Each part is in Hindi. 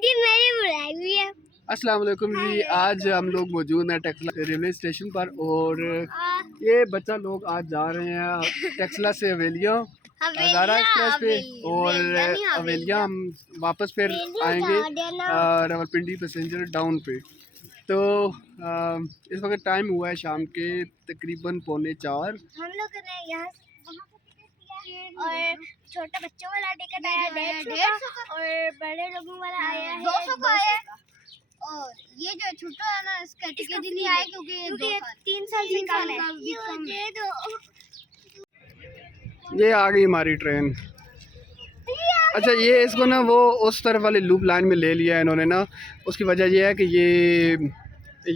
दीदी मेरी बुलाई हुई है। अस्सलाम वालेकुम जी। आज हम लोग मौजूद हैं टेक्सला रेलवे स्टेशन पर और ये बच्चा लोग आज जा रहे हैं टेक्सला से हवेलियाँ हज़ारा एक्सप्रेस पे और हवेलियाँ हम वापस फिर आएंगे रावलपिंडी पैसेंजर डाउन पे। तो इस वक्त टाइम हुआ है शाम के तकरीबन 3:45। हम लोग ने यहाँ और छोटे बच्चों वाला टिकट आया 150 का और बड़े लोगों वाला आया है 200 का है। और ये जो छोटा है ना इसका टिकट ही नहीं आया क्योंकि 3 साल से कम है। ये आ गई हमारी ट्रेन। अच्छा ये इसको ना वो उस तरफ वाली लूप लाइन में ले लिया है इन्होंने ना। उसकी वजह ये है कि ये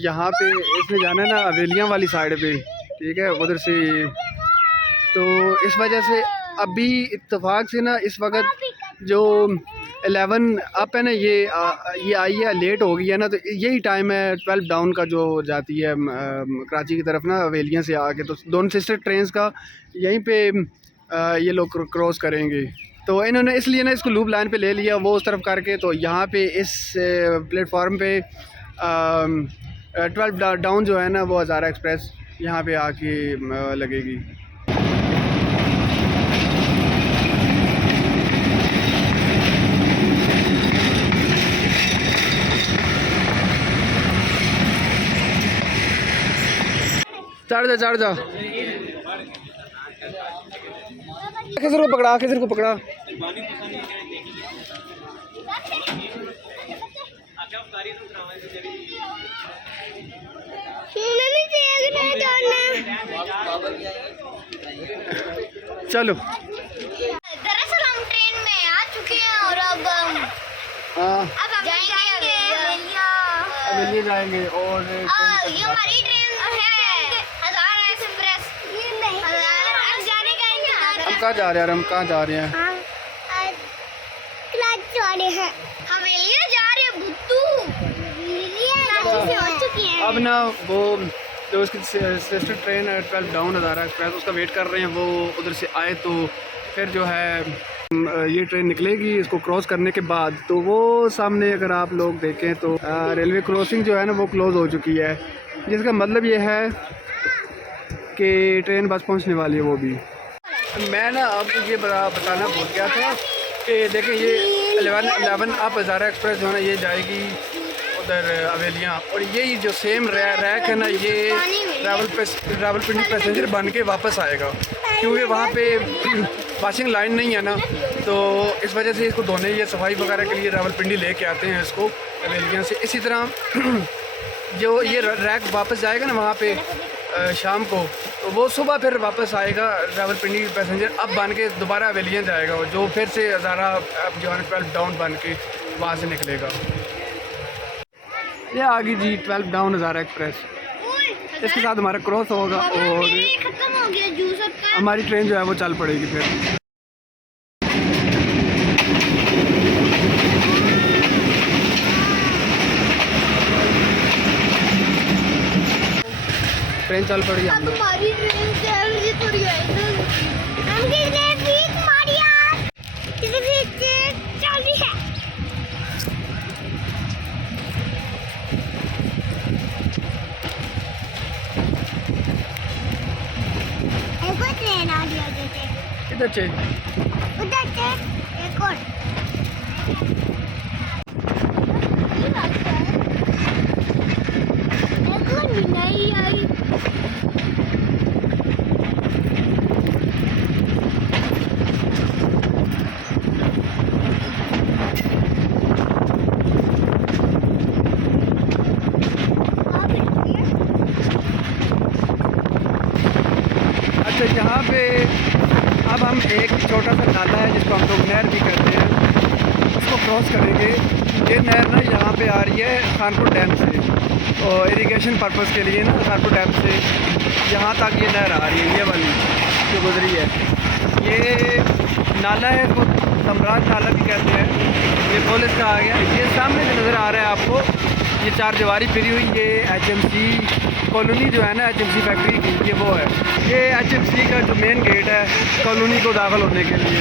यहाँ पे इसमें जाना है ना हवेलियाँ वाली साइड पे, ठीक है, उधर से। तो इस वजह से अभी इत्तेफाक से ना इस वक्त जो 11 अप है ना ये आई है, लेट हो गई है ना। तो यही टाइम है 12 डाउन का जो जाती है कराची की तरफ ना हवेलियाँ से आके। तो दोनों सिस्टर ट्रेन्स का यहीं पे ये लोग क्रॉस करेंगे। तो इन्होंने इसलिए ना इसको लूप लाइन पे ले लिया वो उस तरफ करके। तो यहाँ पे इस प्लेटफॉर्म पे 12 डाउन जो है ना वो हज़ारा एक्सप्रेस यहाँ पे आके लगेगी। चढ़ जा किधर को पकड़ा चलो। दरअसल हम ट्रेन में आ चुके हैं और अब हम जाएंगे और ये हमारी ट्रेन है हज़ारा एक्सप्रेस। अब जाने का इंतजार। हम कहाँ जा रहे हैं? हम कहाँ जा रहे हैं? हवेलियाँ जा रहे हैं बुद्धू। से हो चुकी हैं। अब ना वो जो उसकी सिस्टर ट्रेन है 12 डाउन हज़ारा एक्सप्रेस उसका वेट कर रहे हैं। वो उधर से आए तो फिर जो है ये ट्रेन निकलेगी इसको क्रॉस करने के बाद। तो वो सामने अगर आप लोग देखें तो रेलवे क्रॉसिंग जो है ना वो क्लोज़ हो चुकी है, जिसका मतलब ये है कि ट्रेन बस पहुंचने वाली है। वो भी मैं ना अब ये बताना भूल गया था कि देखें ये 11 अप हज़ारा एक्सप्रेस जो है ना ये जाएगी उधर हवेलियाँ। और यही जो सेम रैक है ना ये रावलपिंडी पैसेंजर बन के वापस आएगा क्योंकि वहाँ पे वाशिंग लाइन नहीं है ना। तो इस वजह से इसको धोने या सफाई वगैरह के लिए रावलपिंडी लेके आते हैं इसको हवेलियाँ से। इसी तरह जो ये रैक वापस जाएगा ना वहाँ पे शाम को, तो वो सुबह फिर वापस आएगा रावलपिंडी पैसेंजर अब बन के दोबारा हवेलियाँ जाएगा जो फिर से हज़ारा जो है 12 डाउन बन के वहाँ से निकलेगा। ये आ गई जी 12 डाउन हज़ारा एक्सप्रेस। इसके साथ हमारा क्रॉस होगा और हमारी ट्रेन जो है वो चल पड़ेगी। फिर ट्रेन चल पड़ी है। किधर से उधर से एक और नहीं आई। अच्छा यहाँ पे अब हम एक छोटा सा नाला है जिसको हम लोग नहर भी कहते हैं उसको क्रॉस करेंगे। ये नहर ना यहाँ पे आ रही है खानपुर डैम से और इरिगेशन पर्पस के लिए ना खानपुर डैम से यहाँ तक ये नहर आ रही है, ये वाली जो गुजरी है। ये नाला है इसको सम्राट नाला भी कहते हैं। ये पुल इसका आ गया। ये सामने जो नज़र आ रहा है आपको ये 4 दीवारी फिरी हुई ये HMC कॉलोनी जो है ना HMC फैक्ट्री की ये वो है। ये HMC का जो मेन गेट है कॉलोनी को दाखिल होने के लिए।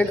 1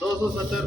270